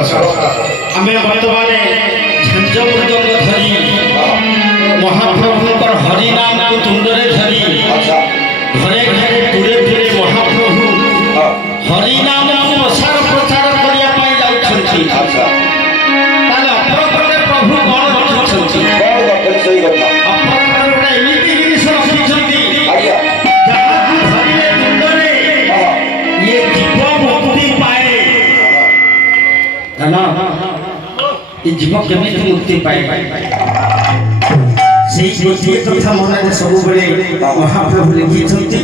आमे वर्तमान झंझ मृदंग धरी महाप्रभुकर हरिनाम को तुंडरे धरी घरे घरे दूरे दूरे महाप्रभु हरिनाम को प्रसार प्रचार करिया पाई जाउछंती ताले अपरपरे प्रभु कोन रखछंती सही कथा अपरपरे एमिति जिनिस रखछंती जहाँ धरिले तुंडरे ये जीव मुक्ति पाए ना ये जीव केमिति मुक्ति पाए से गोटे कथा मन सब बेले महाप्रभु लिखिछंती